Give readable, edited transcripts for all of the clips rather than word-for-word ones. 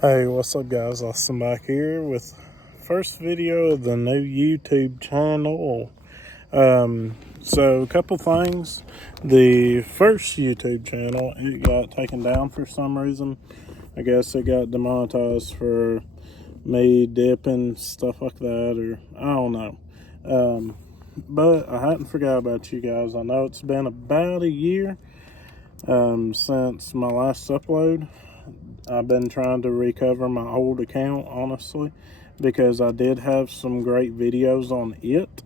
Hey, what's up guys? Austin back here with first video of the new YouTube channel. So a couple things. The first YouTube channel, it got taken down for some reason. I guess it got demonetized for me dipping, stuff like that, or I don't know. But I hadn't forgot about you guys. I know it's been about a year since my last upload. I've been trying to recover my old account, honestly, because I did have some great videos on it.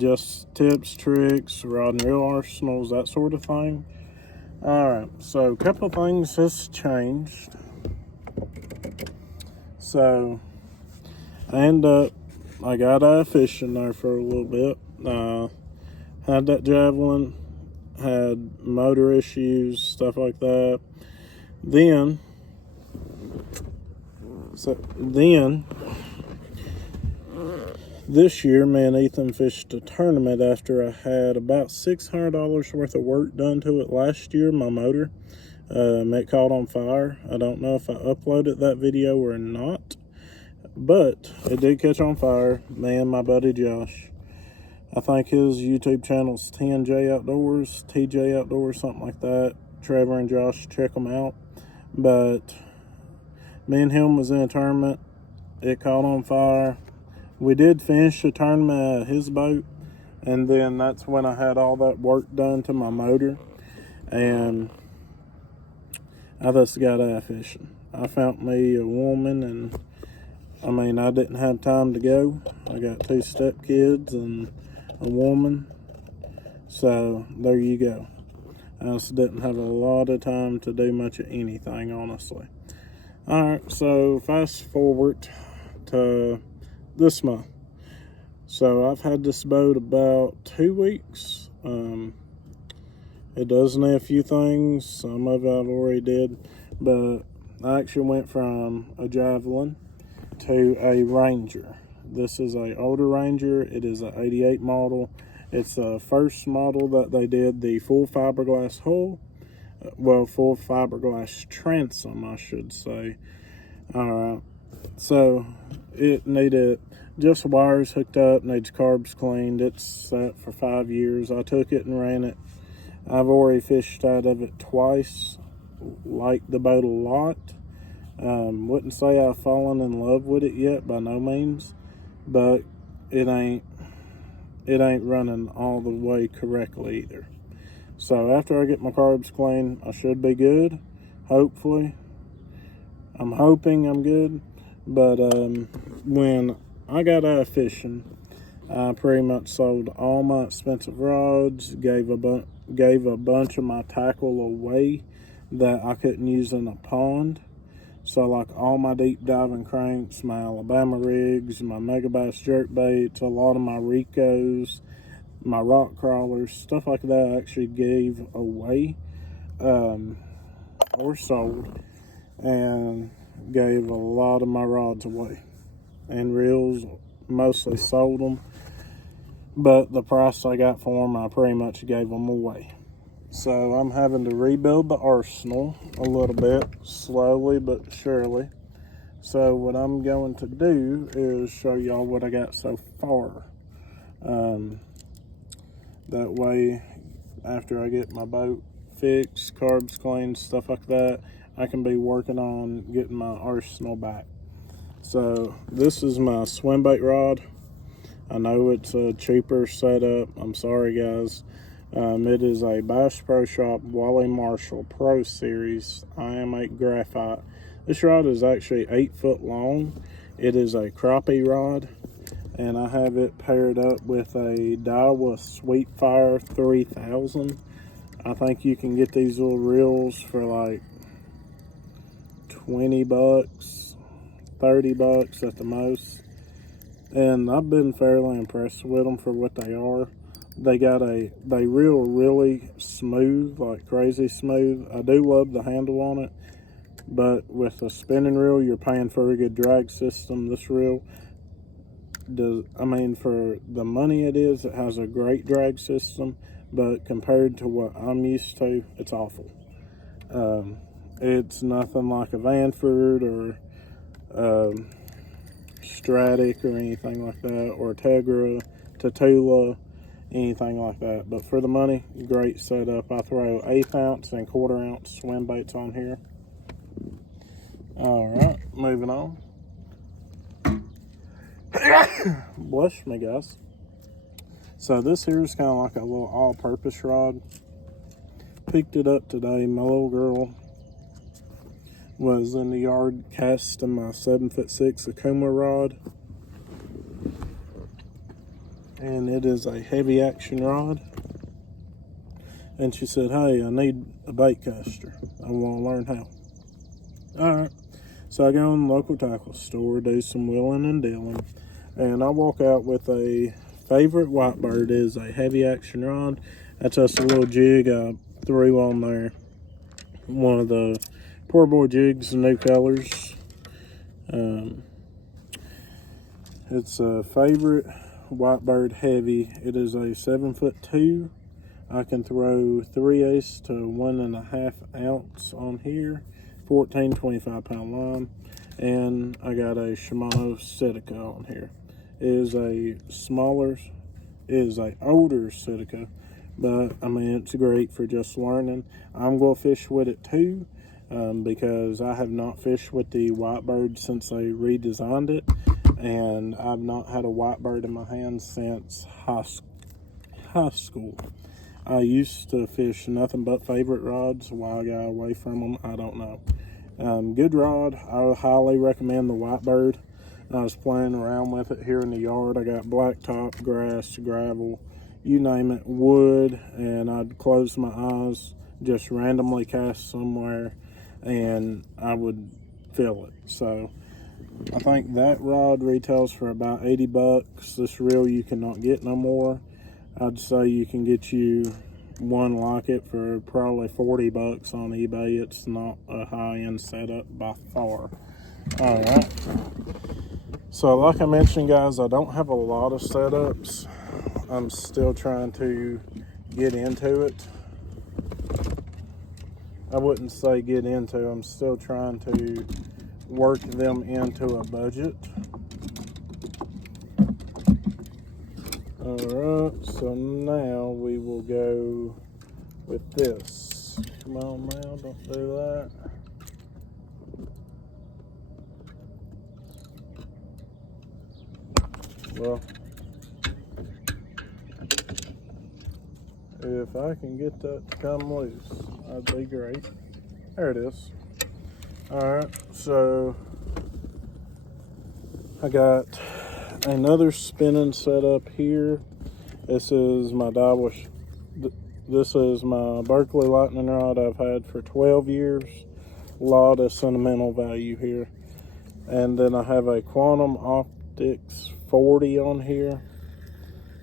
Just tips, tricks, rod and reel arsenals, that sort of thing. Alright, so a couple of things has changed. So, I got out fishing there for a little bit. Had that javelin, had motor issues, stuff like that. Then this year, me and Ethan fished a tournament after I had about $600 worth of work done to it last year, my motor. It caught on fire. I don't know if I uploaded that video or not, but it did catch on fire. Me and my buddy Josh. I think his YouTube channel's TNJ Outdoors, TJ Outdoors, something like that. Trevor and Josh, check them out. But me and him was in a tournament. It caught on fire. We did finish the tournament at his boat, and then that's when I had all that work done to my motor, and I just got out fishing. I found me a woman, and I didn't have time to go. I got 2 stepkids and a woman, so there you go. I just didn't have a lot of time to do much of anything, honestly. Alright, so fast forward to this month. So I've had this boat about 2 weeks. It does need a few things. Some of it I've already did, but I actually went from a Javelin to a Ranger. This is a older Ranger. It is an 88 model. It's the first model that they did the full fiberglass hull. Well, full fiberglass transom, I should say. Alright, so it needed just wires hooked up, needs carbs cleaned. It's set for 5 years. I took it and ran it. I've already fished out of it twice. Like the boat a lot. Wouldn't say I've fallen in love with it yet, by no means, but it ain't running all the way correctly either. So after I get my carbs clean, I should be good, hopefully. I'm hoping I'm good, but when I got out of fishing, I pretty much sold all my expensive rods, gave a bunch of my tackle away that I couldn't use in a pond. So like all my deep diving cranks, my Alabama rigs, my Megabass jerkbaits, a lot of my Ricos, my rock crawlers, stuff like that I actually gave away or sold, and gave a lot of my rods away. And reels, mostly sold them, but the price I got for them, I pretty much gave them away. So I'm having to rebuild the arsenal a little bit, slowly but surely. So what I'm going to do is show y'all what I got so far. That way, after I get my boat fixed, carbs cleaned, stuff like that, I can be working on getting my arsenal back. So this is my swim bait rod. I know it's a cheaper setup. I'm sorry guys. It is a Bass Pro Shop Wally Marshall Pro Series IM8 graphite. This rod is actually 8 foot long. It is a crappie rod, and I have it paired up with a Daiwa Sweetfire 3000. I think you can get these little reels for like 20 bucks, 30 bucks at the most. And I've been fairly impressed with them for what they are. They reel really smooth, like crazy smooth. I do love the handle on it, but with a spinning reel, you're paying for a good drag system. This reel does, for the money it has a great drag system, but compared to what I'm used to, it's awful. It's nothing like a Vanford or Stratic or anything like that, or Tegra, Tatula, anything like that. But for the money, great setup. I throw 1/8 ounce and 1/4 ounce swim baits on here. All right, moving on. Bless me, guys. So this here is kind of like a little all-purpose rod. Picked it up today. My little girl was in the yard casting my 7'6" Okuma rod, and it is a heavy action rod. And she said, "Hey, I need a bait caster. I want to learn how." All right. So I go in the local tackle store, do some wheeling and dealing, and I walk out with a favorite Whitebird. It is a heavy action rod. That's just a little jig I threw on there. One of the Poor Boy jigs, new colors. It's a favorite Whitebird heavy. It is a 7'2". I can throw 3/8 to 1.5 ounce on here. 14 25-pound line, and I got a Shimano Sitka on here. It is a older Sitka, but I mean, it's great for just learning. I'm gonna fish with it too, because I have not fished with the Whitebird since they redesigned it, and I've not had a Whitebird in my hands since high school. I used to fish nothing but favorite rods. Why I got away from them, I don't know. Good rod. I highly recommend the Whitebird. I was playing around with it here in the yard. I got blacktop, grass, gravel, you name it, wood, and I'd close my eyes, just randomly cast somewhere, and I would feel it. So I think that rod retails for about 80 bucks. This reel you cannot get no more. I'd say you can get you one like it for probably 40 bucks on eBay. It's not a high-end setup by far. All right. So like I mentioned, guys, I don't have a lot of setups. I'm still trying to get into it. I wouldn't say get into, I'm still trying to work them into a budget. Alright, so now we will go with this. Come on now, don't do that. Well, if I can get that to come loose, that'd be great. There it is. Alright, so I got another spinning setup here. This is my this is my Berkley lightning rod I've had for 12 years. A lot of sentimental value here. And then I have a Quantum Optics 40 on here.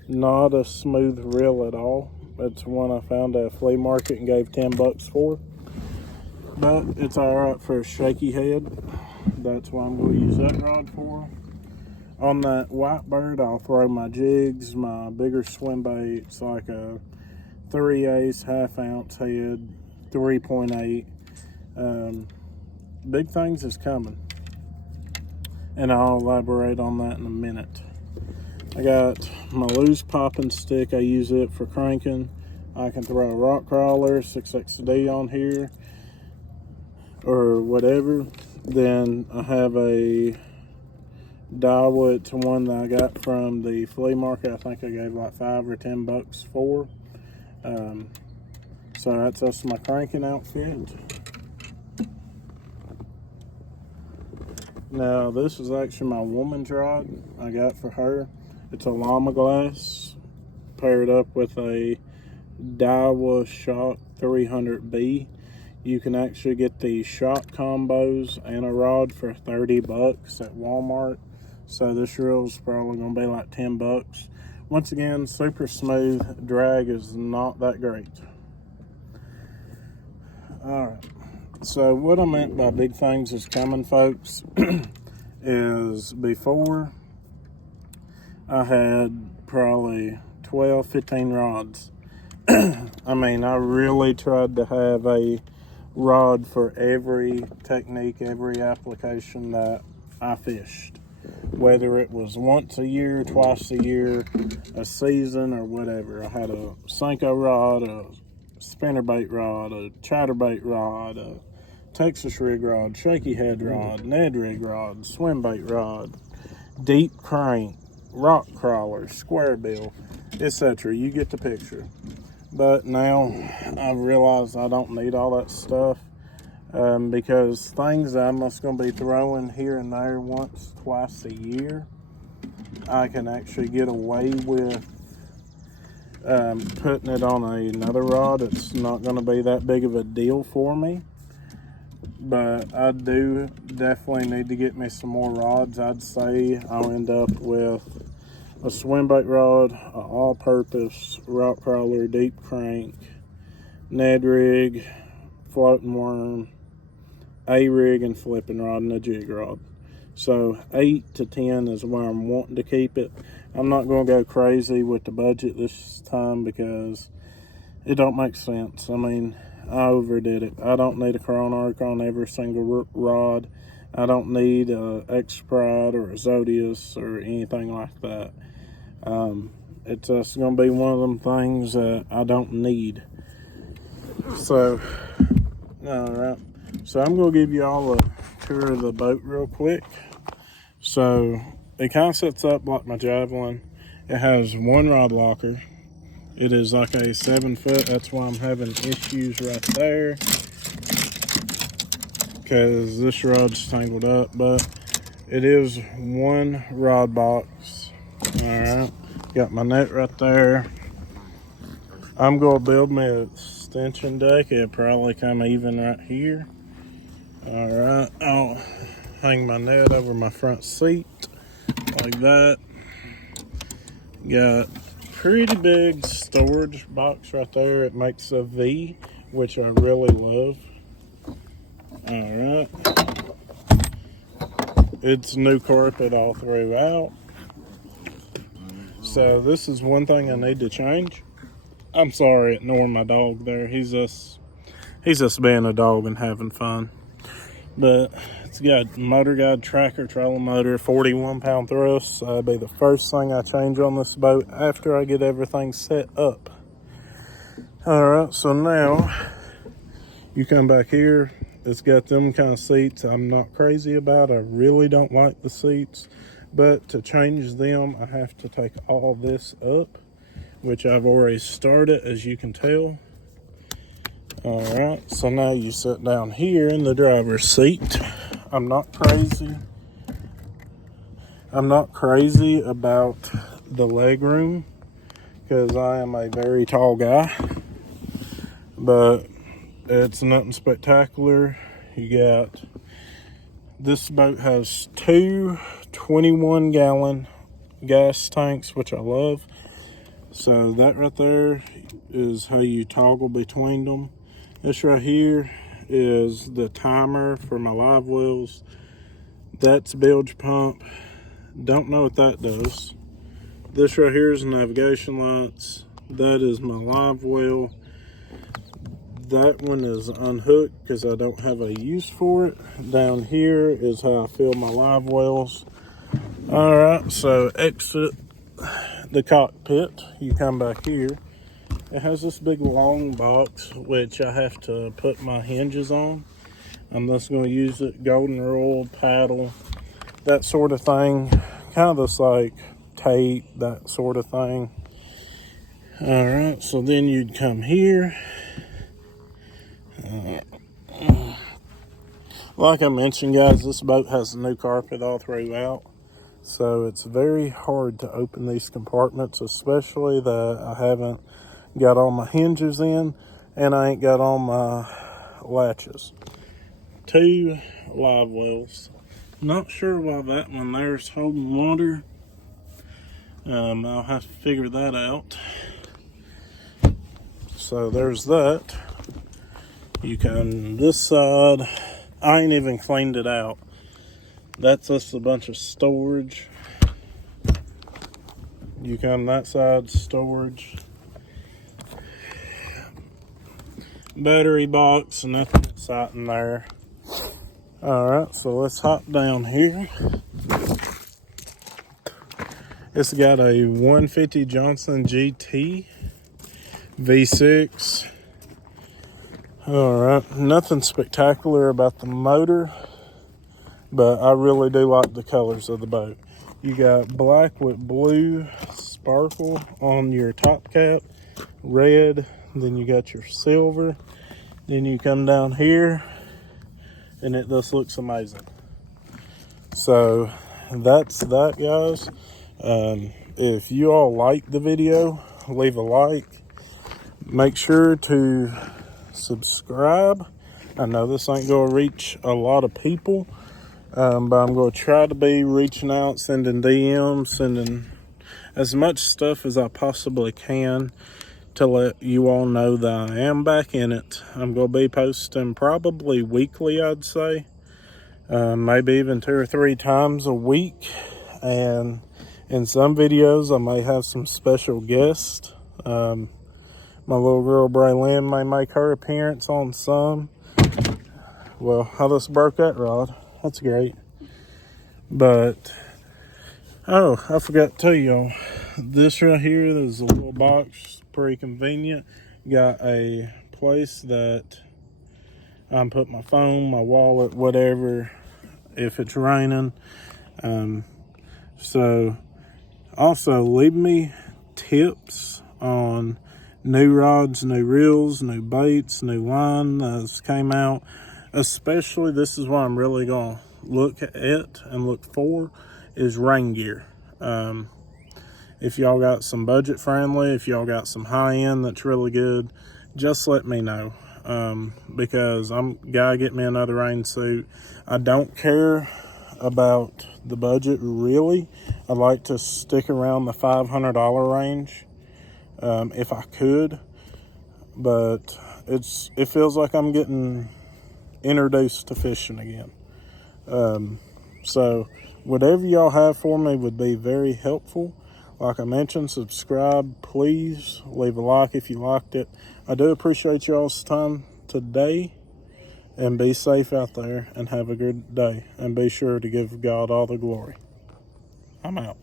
Not a smooth reel at all. It's one I found at a flea market and gave 10 bucks for. But it's alright for a shaky head. That's what I'm going to use that rod for. On that Whitebird, I'll throw my jigs, my bigger swim baits, like a 3/8 1/2 ounce head, 3.8. Big things is coming, and I'll elaborate on that in a minute. I got my loose popping stick. I use it for cranking. I can throw a rock crawler, 6XD on here, or whatever. Then I have a Daiwa. It's one that I got from the flea market. I think I gave like 5 or 10 bucks for. So that's just my cranking outfit. Now this is actually my woman's rod I got for her. It's a Llama Glass paired up with a Daiwa Shock 300B. You can actually get the shock combos and a rod for 30 bucks at Walmart. So this reel's probably gonna be like 10 bucks. Once again, super smooth. Drag is not that great. Alright, so what I meant by big things is coming, folks, is before I had probably 12, 15 rods. I mean, I really tried to have a rod for every technique, every application that I fished. Whether it was once a year, twice a year, a season, or whatever. I had a Senko rod, a spinnerbait rod, a chatterbait rod, a Texas rig rod, shaky head rod, Ned rig rod, swim bait rod, deep crank, rock crawler, square bill, etc. You get the picture. But now I've realized I don't need all that stuff. Because things I'm just going to be throwing here and there once, twice a year, I can actually get away with putting it on another rod. It's not going to be that big of a deal for me. But I do definitely need to get me some more rods. I'd say I'll end up with a swim bait rod, an all-purpose rock crawler, deep crank, Ned rig, floating worm, A-rig, and flipping rod, and a jig rod. So 8 to 10 is where I'm wanting to keep it. I'm not going to go crazy with the budget this time because it don't make sense. I mean, I overdid it. I don't need a Corona Arc on every single rod. I don't need a X-Pride or a Zodius or anything like that. It's just going to be one of them things that I don't need. So, alright. So I'm going to give you all a tour of the boat real quick. So it kind of sets up like my Javelin. It has one rod locker. It is like a 7 foot. That's why I'm having issues right there, because this rod's tangled up. But it is one rod box. Alright. Got my net right there. I'm going to build me an extension deck. It'll probably come even right here. Alright, I'll hang my net over my front seat like that. Got pretty big storage box right there. It makes a V, which I really love. Alright. It's new carpet all throughout. So this is one thing I need to change. I'm sorry, ignoring my dog there. He's just being a dog and having fun. But it's got motor guide tracker, trolling motor, 41 pound thrust. That'll be the first thing I change on this boat after I get everything set up. Alright, so now you come back here. It's got them kind of seats I'm not crazy about. I really don't like the seats. But to change them, I have to take all this up, which I've already started, as you can tell. Alright, so now you sit down here in the driver's seat. I'm not crazy about the leg room because I am a very tall guy, but it's nothing spectacular. You got, this boat has two 21-gallon gas tanks, which I love. So that right there is how you toggle between them. This right here is the timer for my live wells. That's bilge pump. Don't know what that does. This right here is navigation lights. That is my live well. That one is unhooked because I don't have a use for it. Down here is how I fill my live wells. Alright, so exit the cockpit. You come back here. It has this big long box, which I have to put my hinges on. I'm just going to use it, golden rule, paddle, that sort of thing. Kind of just like tape, that sort of thing. Alright, so then you'd come here. Like I mentioned, guys, this boat has new carpet all throughout. So it's very hard to open these compartments, especially that I haven't got all my hinges in and I ain't got all my latches. 2 live wells. Not sure why that one there's holding water. I'll have to figure that out. So there's that. You come this side. I ain't even cleaned it out. That's just a bunch of storage. You come that side, storage. battery box, nothing exciting there. Alright, so let's hop down here. It's got a 150 Johnson GT V6. Alright, nothing spectacular about the motor, but I really do like the colors of the boat. You got black with blue sparkle on your top cap, red, then you got your silver, then you come down here and it just looks amazing. So that's that, guys. If you all like the video, leave a like. Make sure to subscribe. I know this ain't gonna reach a lot of people, but I'm gonna try to be reaching out, sending DMs, sending as much stuff as I possibly can to let you all know that I am back in it. I'm gonna be posting probably weekly, I'd say, maybe even 2 or 3 times a week, and in some videos I may have some special guests. My little girl Braylon may make her appearance on some. Well, I just broke that rod. That's great. But, oh, I forgot to tell y'all. This right here is a little box. Pretty convenient. Got a place that I can put my phone, my wallet, whatever, if it's raining. So, also, leave me tips on new rods, new reels, new baits, new line that's came out. Especially, this is what I'm really going to look at and look for, is rain gear. If y'all got some budget friendly, if y'all got some high end that's really good, just let me know. Because I'm gotta get me another rain suit. I don't care about the budget really. I like to stick around the $500 range, if I could, but it feels like I'm getting introduced to fishing again. So whatever y'all have for me would be very helpful. Like I mentioned, subscribe, please. Leave a like if you liked it. I do appreciate y'all's time today. And be safe out there and have a good day. And be sure to give God all the glory. I'm out.